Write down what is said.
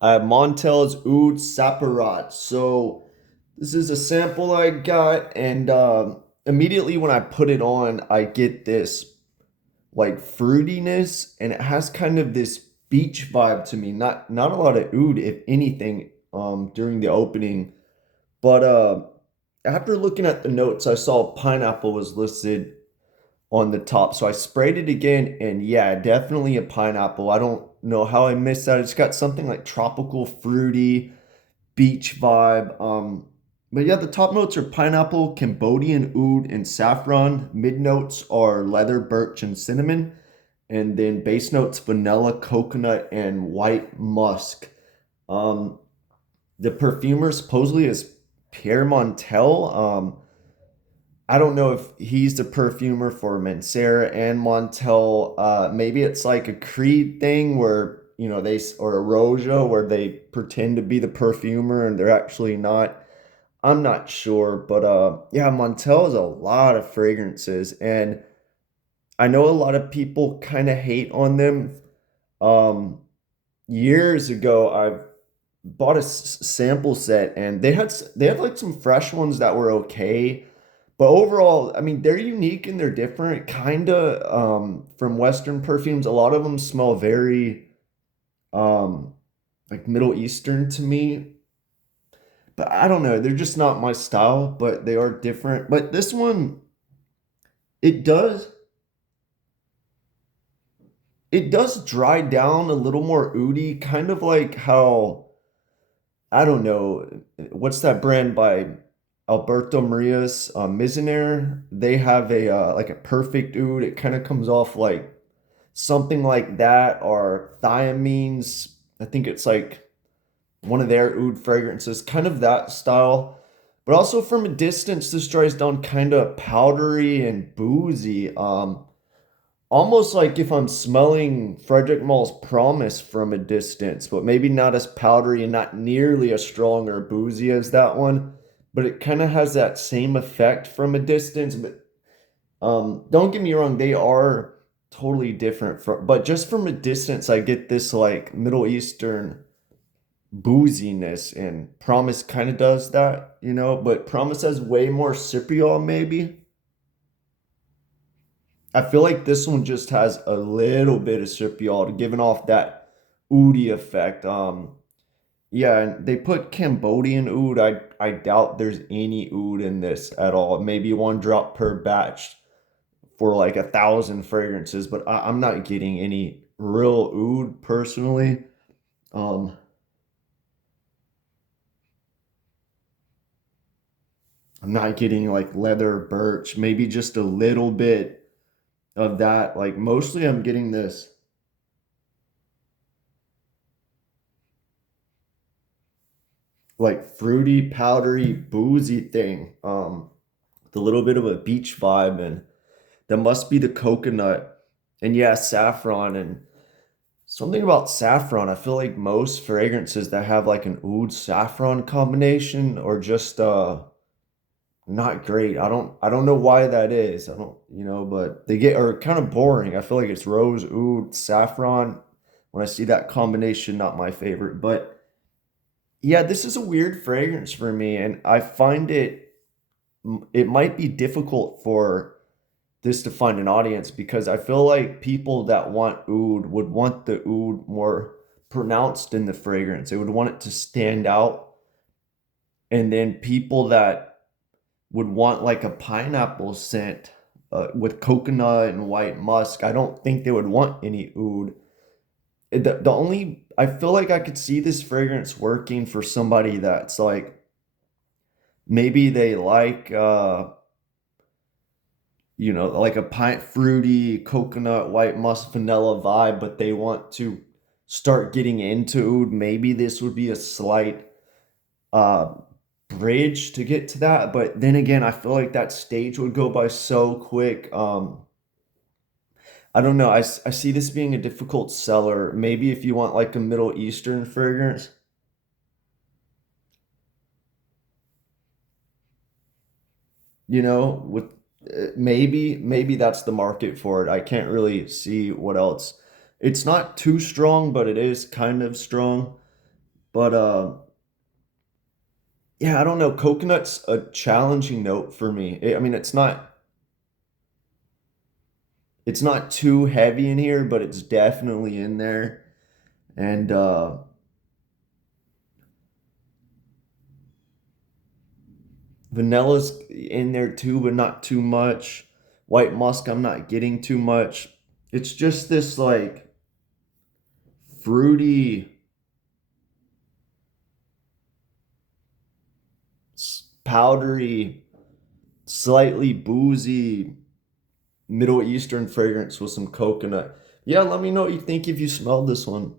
I have Montale's Oud Sapparot. So this is a sample I got, and immediately when I put it on, I get this like fruitiness, and it has kind of this beach vibe to me. Not a lot of oud, if anything, during the opening. But after looking at the notes, I saw pineapple was listed on the top. So I sprayed it again, and yeah, definitely a pineapple. I don't know how I missed that. It's got something like tropical, fruity, beach vibe. But yeah, the top notes are pineapple, Cambodian oud, and saffron. Mid notes are leather, birch, and cinnamon. And then base notes vanilla, coconut, and white musk. Um, the perfumer supposedly is Pierre Montel. I don't know if he's the perfumer for Mancera and Montel. Maybe it's like a Creed thing where, they, or a Roja where they pretend to be the perfumer and they're actually not. I'm not sure, but yeah, Montel has a lot of fragrances, and I know a lot of people kind of hate on them. Um, Years ago, I bought a sample set, and they had like some fresh ones that were okay, but overall, I mean, they're unique and they're different, kind of from Western perfumes. A lot of them smell very um like Middle Eastern to me, but I don't know, they're just not my style, but they are different. But this one, it does it does dry down a little more oody, kind of like how, I don't know, what's that brand by Alberto Maria's Mizner? They have a like a perfect oud. It kind of comes off like something like that, or thiamines. I think it's like one of their oud fragrances, kind of that style. But also from a distance, this dries down kind of powdery and boozy. Almost like if I'm smelling Frederick Mall's Promise from a distance, but maybe not as powdery and not nearly as strong or boozy as that one. But it kind of has that same effect from a distance. But don't get me wrong, they are totally different from, but just from a distance, I get this like Middle Eastern booziness, and Promise kind of does that, but Promise has way more Cypriol maybe. I feel like this one just has a little bit of Cypriol giving off that oody effect. Yeah, and they put Cambodian oud. I doubt there's any oud in this at all. Maybe one drop per batch for like 1,000 fragrances, but I'm not getting any real oud personally. Um, I'm not getting like leather, birch, maybe just a little bit of that. Like mostly I'm getting this like fruity, powdery, boozy thing. With a little bit of a beach vibe, and that must be the coconut. And yeah, saffron, and something about saffron. I feel like most fragrances that have like an oud saffron combination are just not great. I don't know why that is. I don't, but they get are kind of boring. I feel like it's rose, oud, saffron. When I see that combination, not my favorite. But yeah, this is a weird fragrance for me, and I find it might be difficult for this to find an audience, because I feel like people that want oud would want the oud more pronounced in the fragrance. They would want it to stand out. And then people that would want like a pineapple scent with coconut and white musk, I don't think they would want any oud. The only, I feel like I could see this fragrance working for somebody that's like, maybe they like like a pint fruity coconut white musk vanilla vibe, but they want to start getting into oud. Maybe this would be a slight uh bridge to get to that. But then again, I feel like that stage would go by so quick. I don't know. I see this being a difficult seller. Maybe if you want like a Middle Eastern fragrance, with maybe that's the market for it. I can't really see what else. It's not too strong, but it is kind of strong. But yeah, I don't know. Coconut's a challenging note for me. I mean, it's not too heavy in here, but it's definitely in there. And vanilla's in there too, but not too much. White musk, I'm not getting too much. It's just this like fruity, powdery, slightly boozy Middle Eastern fragrance with some coconut. Yeah, let me know what you think if you smelled this one.